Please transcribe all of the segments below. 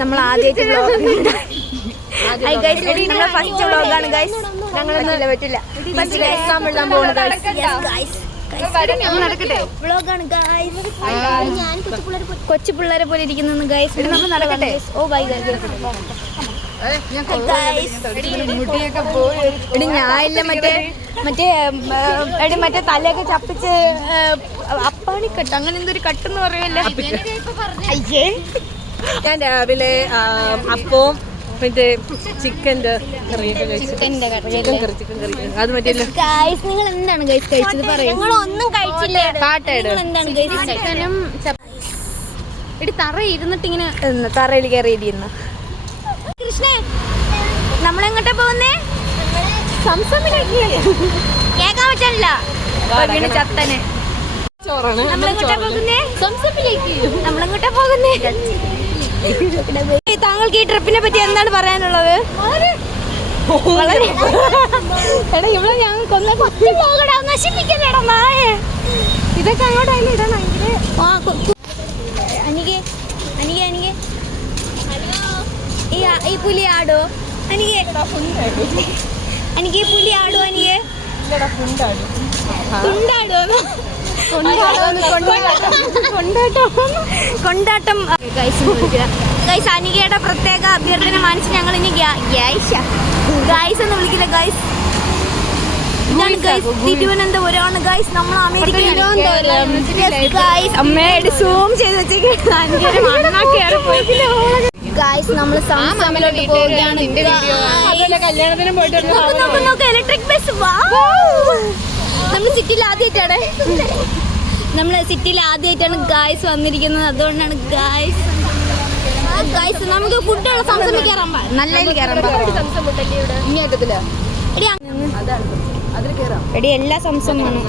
നമ്മൾ ആദ്യമായിട്ട് നമ്മളെ ഫസ്റ്റ് വ്ളോഗാണ് ഗൈസ്. ഞങ്ങളൊന്നും പറ്റില്ല വ്ളോഗാണ് ഗൈസ്. കൊച്ചു പിള്ളേരെ പോലെ ഇരിക്കുന്നു ഗൈസ്. നമ്മൾ നടക്കട്ടെ. ഓ ബൈ ഗൈസ്. എടി ഞാനില്ല മറ്റേ തലയൊക്കെ ചപ്പിച്ച് അപ്പാണിക്കട്ട് അങ്ങനെ എന്തൊരു കട്ടെന്ന് പറയുമല്ലോ. അയ്യേ ഞാൻ രാവിലെ അപ്പവും മറ്റേ ചിക്കൻ്റെ കറിയൊക്കെ അത് മറ്റേ ഗൈസ്. നിങ്ങൾ എന്താണ് ഗൈസ് കഴിച്ചത് പറയും. ഞങ്ങളൊന്നും കഴിച്ചില്ല. എന്താണ് ഗൈസ്? ചിക്കനും എടി തറ ഇരുന്നിട്ട് ഇങ്ങനെ തറയിൽ കയറിയിരിക്കുന്നു. കൃഷ്ണേ നമ്മളെങ്ങോട്ടാ പോകുന്നേ? കേക്കാൻ പറ്റില്ല ചത്തനെ. നമ്മളെങ്ങോട്ടാ പോകുന്നേ? നമ്മളെങ്ങോട്ടാ പോകുന്നേ? താങ്കൾക്ക് ഈ ട്രിപ്പിനെ പറ്റി എന്താണ് പറയാനുള്ളത്? എടാ ഇവിടെ ഞങ്ങൾക്കൊന്ന് നശിപ്പിക്കല്ലേടാ നായേ. ഇതൊക്കെ അങ്ങോട്ടായാലും ഇടണം. അനികെ അനികെ അനികെ ഈ പുലി ആടോ? അനികെ അനികെ പുലി ആടോ? അനികെ കൊണ്ടാട്ടം ഗൈസ്. അനികയുടെ പ്രത്യേക അഭ്യർത്ഥന മാനിച്ച് ഞങ്ങൾ ഇനി ഗൈസ് എന്ന് വിളിക്കില്ല ഗൈസ്. ഇതാണ് ഗൈസ് തിരുവനന്തപുരമാണ് ഗൈസ്. നമ്മൾ അമേരിക്കയിൽ അമ്മയുടെ സൂം ചെയ്ത് വെച്ചേക്കാണ് ഗൈസ്. നമ്മൾ സംസ്ഥാനത്തോട്ട് പോവുകയാണ്. Electric bus. നമ്മൾ സിറ്റിയിൽ ആദ്യമായിട്ടാണ് ഗൈസ് വന്നിരിക്കുന്നത്. അതുകൊണ്ടാണ് ഗൈസ് നമുക്ക് ഫുഡുള്ള സംസം കയറാൻ നല്ല കയറാൻ എടി എല്ലാ സംസമാണ്.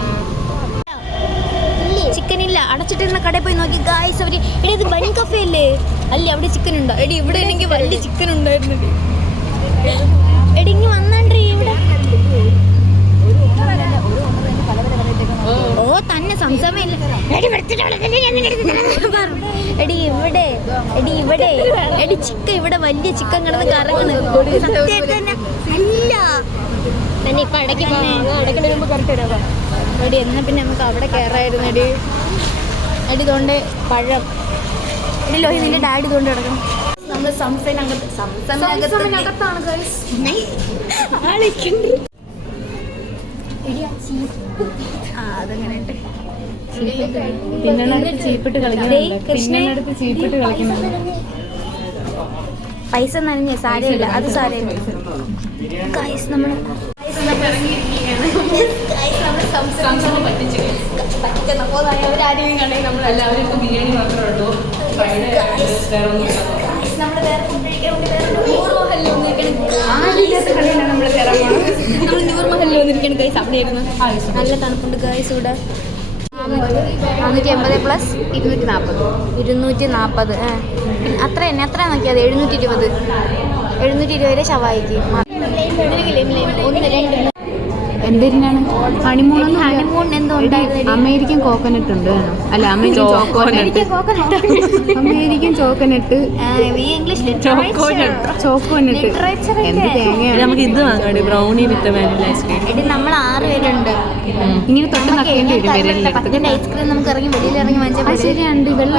ചിക്കൻ ഇല്ല. അടച്ചിട്ടിരുന്ന കടയിൽ പോയി നോക്കി ഗൈസ്. അവര് എടി ഇത് ബൺ കഫേ അല്ലേ? അല്ലേ അവിടെ ചിക്കൻ ഉണ്ടോ? എടി ഇവിടെ എനിക്ക് വലിയ ചിക്കൻ ഉണ്ടായിരുന്നു. എടി ഇങ്ങ് വന്നാണ്ടി ഇവിടെ. ഓ തന്നെ സംസമയില്ല. എടി ഇവിടെ എടി ചിക്കൻ ഇവിടെ വലിയ ചിക്കൻ കിടന്ന് കറങ്ങുന്നു. ഇല്ല തന്നെ ഇപ്പൊ അടയ്ക്ക് എടി എന്നാ പിന്നെ നമുക്ക് അവിടെ കയറായിരുന്നു. എടി ഇതുകൊണ്ട് പഴം. എടി ലോഹി നിന്റെ ഡാഡി ഇതുകൊണ്ട് കിടക്കണം. നമ്മൾ സംസ്ഥാനകത്താണ് അതങ്ങനെ ചീപ്പിട്ട് കളിക്കുന്നുണ്ട്. പൈസ നനഞ്ഞ സാരമില്ല. അത് സാരമില്ല ഗൈസ്. നമ്മൾ നൂർമഹലിൽ വന്നിരിക്കണം ഗൈസ്. അവിടെയായിരുന്നു. നല്ല തണുപ്പുണ്ട് ഗൈസ്. ഇവിടെ 450 പ്ലസ് 240 അത്ര തന്നെ. എത്ര നോക്കിയത്? 720 ഷവായിക്ക്. എന്തിനാണ് ഹണിമൂൺ എന്തോ ഉണ്ടായിരുന്നു. അമേരിക്കൻ കോക്കനട്ട് ഉണ്ട്. അല്ല അമേരിക്കൻ ചോക്കോനട്ട്. ചോക്കോനട്ട് എന്ത് തേങ്ങയാണ്. നമുക്ക് ഇത് വാങ്ങാം. ബ്രൗണി വിത്ത് വാനില ഐസ്ക്രീം. നമ്മൾ 6 പേരുണ്ട്. ഇങ്ങനെ തൊട്ട് നക്കേണ്ടി വരും. ഐസ്ക്രീം നമുക്ക് ഇറങ്ങി വെളിയിൽ ഇറങ്ങി വാങ്ങിച്ചാൽ ശരിയാണ്. വെള്ളം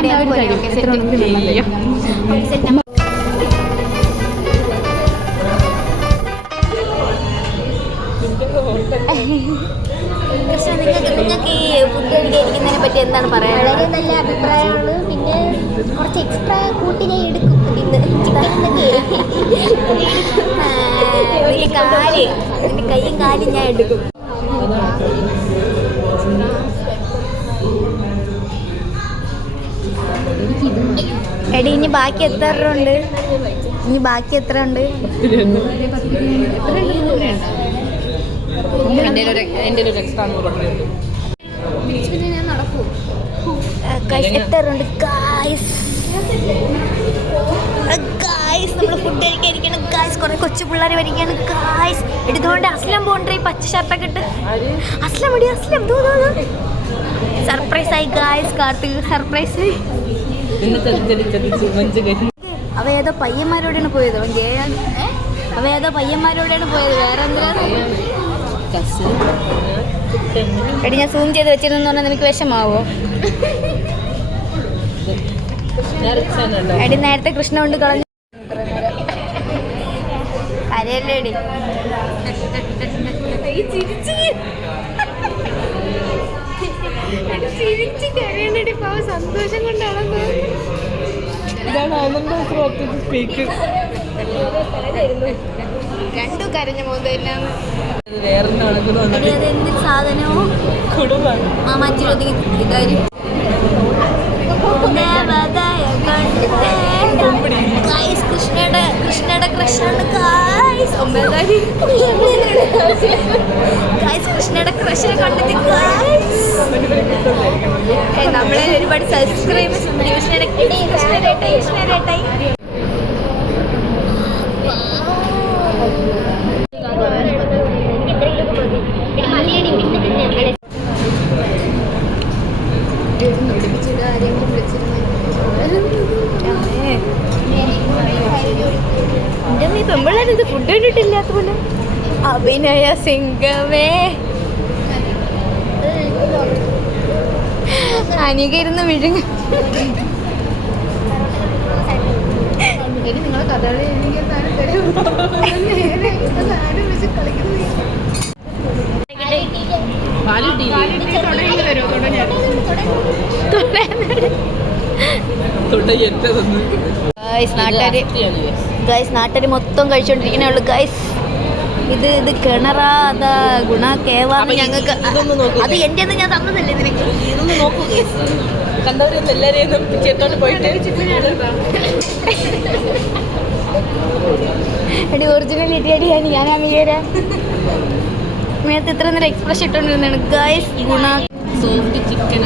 കൃഷ്ണ നിങ്ങൾക്ക് ഈ ഫുഡ് കഴിക്കാതിരിക്കുന്നതിനെ പറ്റി എന്താണ് പറയാൻ? വളരെ നല്ല അഭിപ്രായമാണ്. പിന്നെ കുറച്ച് എക്സ്ട്രാ കൂട്ടി ഞാൻ എടുക്കും. ഇന്ന് നിന്റെ കൈയും കാലും ഞാൻ എടുക്കും. എടി ഇനി ബാക്കി എത്ര ഉണ്ട്? എത്രണ്ട് ഗായ്സ്? നമ്മൾ ഫുഡ് കഴിക്കാതിരിക്കണം ഗായ്സ്. കുറെ കൊച്ചു പിള്ളേർ വരികയാണ് ഗായ്സ്. ഇതുകൊണ്ട് അസ്ലം പോണ്ടേ പച്ച ഷർട്ടൊക്കെ ഇട്ട്. അസ്ലം സർപ്രൈസ് ആയി ഗായ്സ്. കാർത്തിക് സർപ്രൈസ് ആയി. അവ ഏതോ പയ്യന്മാരോടാണ് പോയത്. അവ ഏതോ പയ്യന്മാരോടാണ് പോയത്. വേറെ എന്തിനാണ്? എടി ഞാൻ സൂം ചെയ്ത് വെച്ചിരുന്നെന്ന് പറഞ്ഞാൽ നിനക്ക് വിഷമാവോ? എടി നേരത്തെ കൃഷ്ണ കൊണ്ട് കളഞ്ഞു. കരയല്ലേടി? സന്തോഷം കൊണ്ടാണെന്ന് രണ്ടു കരഞ്ഞ മോതല്ലാന്ന്. അതെന്ത് സാധനമോ മാമാച്ചിരി ഇതായി കൃഷ്ണയുടെ ക്രഷാണ് കൃഷ്ണയുടെ ക്രഷിനെ കണ്ടെത്തി നമ്മളെ ഒരുപാട് സബ്സ്ക്രൈബേഴ്സ് ഉണ്ട്. കൃഷ്ണരേട്ടായി എന്റെ പെമ്പിള്ളേരെന്ത് ഫുഡ് കണ്ടിട്ടില്ലാത്ത പോലെ അഭിനയ സിംഗമേ. അനിക ഇരുന്ന് വിഴുങ്ങ. നാട്ടുകാര് മൊത്തം കഴിച്ചോണ്ടിരിക്കണേ ഉള്ളു ഗൈസ്. ഇത് കിണറാ അതാ ഗുണ കേവാന്ന് ഞങ്ങൾക്ക് അത് എൻ്റെ ഒന്നും ഞാൻ തന്നതല്ലേ നിനക്ക്. ഇതൊന്ന് നോക്കൂ കണ്ടവരൊന്നും എല്ലാവരെയും ചേർത്തോണ്ട് പോയിട്ട് എടി ഒറിജിനൽ ഇടി ഞാൻ അമികേരാ മേത്ത് ഇത്ര നേരം എക്സ്പ്രഷൻ ഇട്ടോണ്ടിരുന്നാണ് ഗൈസ്. ഗുണ സോഫ്റ്റ് ചിക്കൻ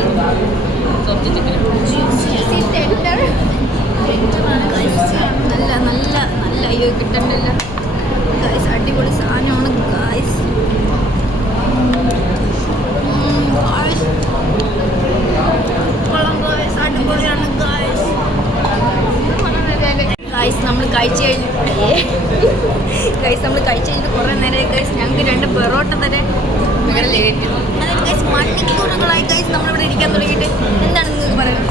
നല്ല നല്ല നല്ല അയ്യോ കിട്ടണ്ടല്ല ഗൈസ്. അടിപൊളി സാധനമാണ് ഗൈസ്. അടിപൊളിയാണ് ഗൈസ്. ഗൈസ് നമ്മൾ കഴിച്ചു കഴിഞ്ഞിട്ട് കുറേ നേരമായി ഗൈസ്. ഞങ്ങൾക്ക് 2 പെറോട്ട തരെ ഭയങ്കര ലേറ്റ്. അതായത് ഗൈസ് മണിക്കൂറുകളായി ഗൈസ് നമ്മളിവിടെ ഇരിക്കാൻ തുടങ്ങിയിട്ട്. എന്താണ് നിങ്ങൾക്ക് പറയുന്നത്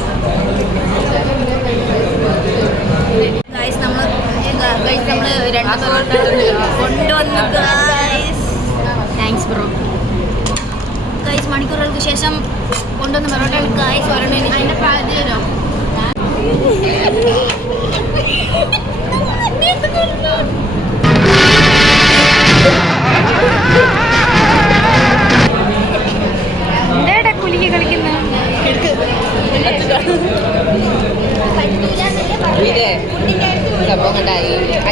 ഗൈസ്? നമ്മൾ 2 പെറോട്ട കൊണ്ടുവന്നു ഗൈസ്. Thanks bro. ഗൈസ് മണിക്കൂറുകൾക്ക് ശേഷം കൊണ്ടുവന്ന പെറോട്ട ഗൈസ് ഒരെണ്ണം അതിൻ്റെ പാതി തരോ? എന്താ കുലുക്കി കളിക്കുന്ന സംഭവം കണ്ട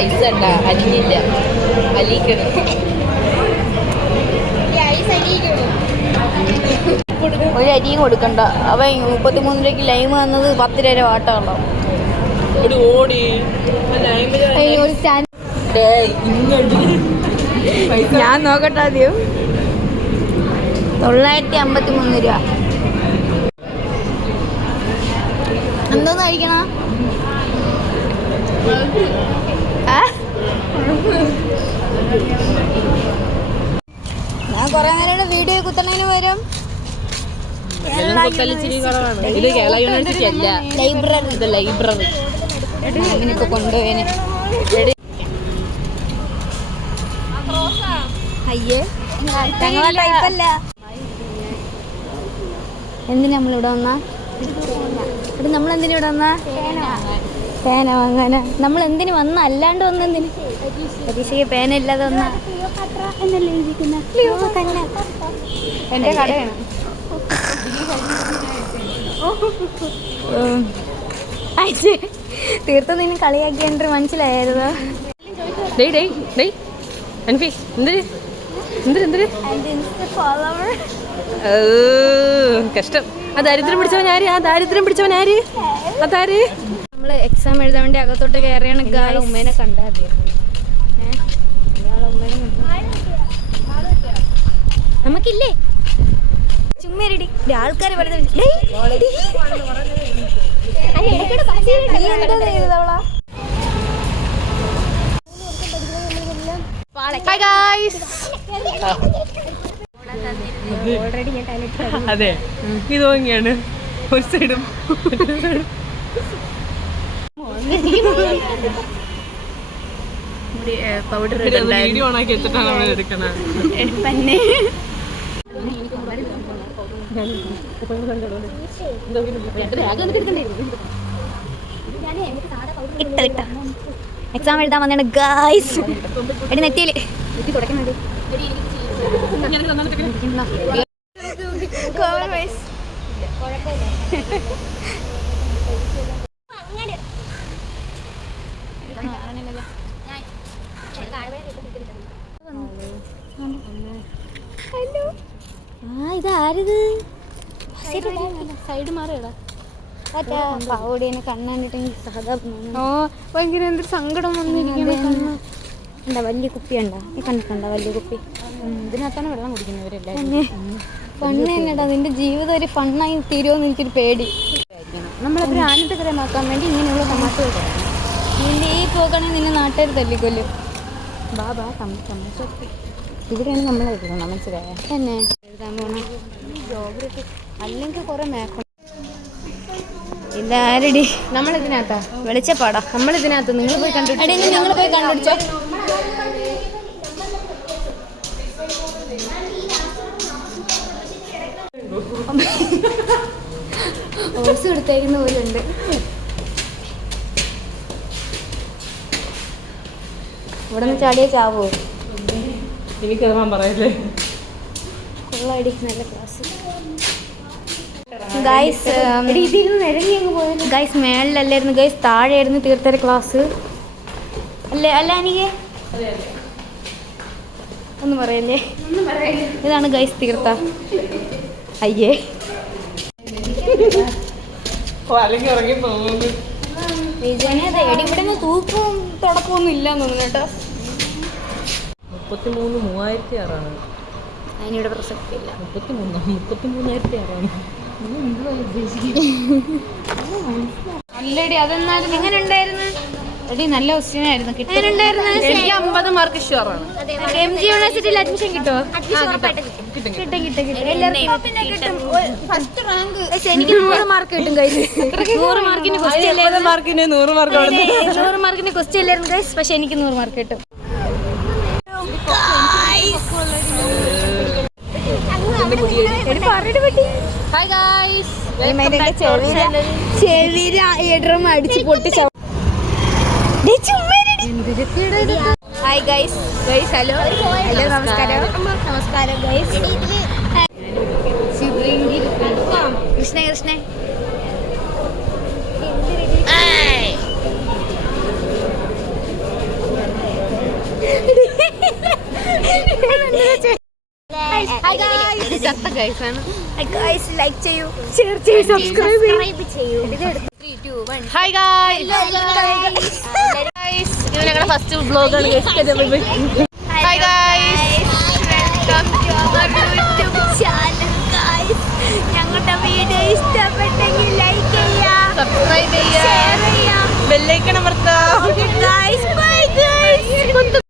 ഐസ് കണ്ട അലിയില്ല അലിക്കണം ഒരു അരിയും കൊടുക്കണ്ട. അവ 33 രൂപയ്ക്ക് ലൈം വന്നത് 10 രൂപ വാട്ടമുണ്ടോ? ഞാൻ നോക്കട്ടെ ആദ്യം. 953 രൂപ. എന്തോന്ന് കഴിക്കണ? ഞാൻ കൊറേ നേരം വീഡിയോ കുത്തണതിന് വരും. ഇത് കേരള യൂണിവേഴ്സിറ്റി അല്ല, ലൈബ്രറി. ഇത് ലൈബ്രറി. ഇതിനൊക്കെ കൊണ്ടുപോയേനെ. അയ്യേ ഞങ്ങളെ ടൈപ്പല്ല. എന്തിനാ നമ്മളിവിടെ വന്നാ? ഇവിടെ നമ്മളെന്തിനാ ഇവിടെ വന്നാ? പേന വാങ്ങാനാ. നമ്മൾ എന്തിനു വന്ന? അല്ലാണ്ട് വന്നെന്തിന്? പരീക്ഷയ്ക്ക് പേന ഇല്ലാതെ വന്ന എൻ്റെ കടയാണ്. തീർത്തും നിന്നെ കളിയാക്കിയ മനസ്സിലായിരുന്നു. കഷ്ടം. ആ ദാരിദ്ര്യം പിടിച്ചവൻ ആര്? അതാര്? നമ്മള് എക്സാം എഴുതാൻ വേണ്ടി അകത്തോട്ട് കയറിയാണ്. ഉമ്മേനെ കണ്ടാ നമുക്കില്ലേ ചുമ്മാരടി ആൾക്കാരെ ഹായ് ഗായ്സ്. അതെ ഇത് ഭംഗിയാണ് ഒരു സൈഡും പൗഡർ വീഡിയോ ഓണാക്കി വെച്ചിട്ടാണ് നമ്മൾ എടുക്കണത്. തന്നെ ഇട്ട എക്സാം എഴുതാൻ വന്നാണ് ഗായ്സ്. എടി നെറ്റിയില് ഇതാരിത് സൈഡ് മാറിയടാ പാവോടിനെ കണ്ണാണ്ടിട്ടെങ്കിൽ സാധാ ഭയങ്കര എന്തൊരു സങ്കടം വന്നിരിക്കുന്നു. എന്താ വലിയ കുപ്പി ഉണ്ടോ ഈ കണ്ടിട്ടുണ്ടോ വലിയ കുപ്പി? ഇതിനകത്താണ് വെള്ളം കുടിക്കുന്നവരെല്ലാം. ഫണ്ണ് തന്നെടാ. നിന്റെ ജീവിതം ഒരു ഫണ്ണായി തീരുമോന്ന് എനിക്കൊരു പേടി. നമ്മളൊരു ആനന്ദകരമാക്കാൻ വേണ്ടി ഇങ്ങനെയുള്ള തമാശകൾ പറയണം. നിന്റെ ഈ പോകണമെങ്കിൽ നിന്നെ നാട്ടുകാർ തല്ലിക്കൊല്ലും. ബാബാ തമാശ ഇവിടെയാണ് നമ്മൾ എഴുതണം, മനസ്സിലായ തന്നെ എഴുതാൻ പോകണം. ജോഗ്രഫി അല്ലെങ്കിൽ കുറെ മാപ്പ്. ഇതാരടി നമ്മളിതിനകത്താ വെളിച്ചപ്പാടാ. നമ്മളിതിനകത്ത് നിങ്ങൾ പോയി കണ്ടിട്ട് നിങ്ങൾ പോയി കണ്ടുപിടിച്ചോ. ഓസ് എടുത്തേക്കുന്ന പോലെ ഉണ്ട്. ഇവിടെ നിന്ന് ചാടിയ ചാവോ? എനിക്ക് ഇറങ്ങാൻ പറയല്ലേ. കൊള്ളാടി നല്ല ക്ലാസ്. ഗൈസ് ഗൈസ് മേളിലല്ലായിരുന്നു ഗൈസ്, താഴെയായിരുന്നു തീർത്ഥര ക്ലാസ് അല്ലേ? അല്ല എനിക്ക് ഒന്നും പറയല്ലേ. ഇതാണ് ഗൈസ് തീർത്ഥ. അയ്യേ അല്ലെങ്കിൽ ഇറങ്ങി പോകുന്നു. വിജയനേതാ എടി ഇവിടെ നിന്ന് തൂക്കവും തുടക്കമൊന്നും ഇല്ലാന്ന് തോന്നുന്നു കേട്ടോ. 33,600 അതിനിവിടെ പ്രസക്തിയില്ല. 33,600 അല്ലടി അതെന്നാലും എങ്ങനെ ഉണ്ടായിരുന്നു? എടി നല്ല ക്വസ്റ്റ്യൻ ആയിരുന്നു. എനിക്ക് 50 മാർക്ക് ഷുവറാണ്. MG യൂണിവേഴ്സിറ്റിയിൽ അഡ്മിഷൻ കിട്ടുമോ? എനിക്ക് 100 മാർക്ക് കിട്ടും ഗൈസ്. 100 മാർക്കിന് ക്വസ്റ്റ്യൻ 100 മാർക്കിന് 100 മാർക്ക് 100 മാർക്കിന് ക്വസ്റ്റ്യൻ ഇല്ലായിരുന്നു ഗൈസ്, പക്ഷെ എനിക്ക് 100 മാർക്ക് കിട്ടും. Hi guys. ചെവിര ഇടറും അടിച്ച് പൊട്ടിച്ച. Hi guys. Guys hello hello നമസ്കാരം. നമസ്കാരം guys. Krishna Krishna guys like ചെയ്യൂ, ഷെയർ ചെയ്യൂ, സബ്സ്ക്രൈബ് ചെയ്യൂ. Hi guys. ഇത് ഞങ്ങളുടെ ഫസ്റ്റ് വ്ലോഗാണ്. Hi guys. ഞങ്ങളുടെ വീഡിയോ ഇഷ്ടപ്പെട്ടെങ്കിൽ ലൈക്ക് ചെയ്യാം, സബ്സ്ക്രൈബ് ചെയ്യാം, ഷെയർ ചെയ്യാം, ബെല്ലൈക്കൺ അമർത്താം. ഗൈസ്.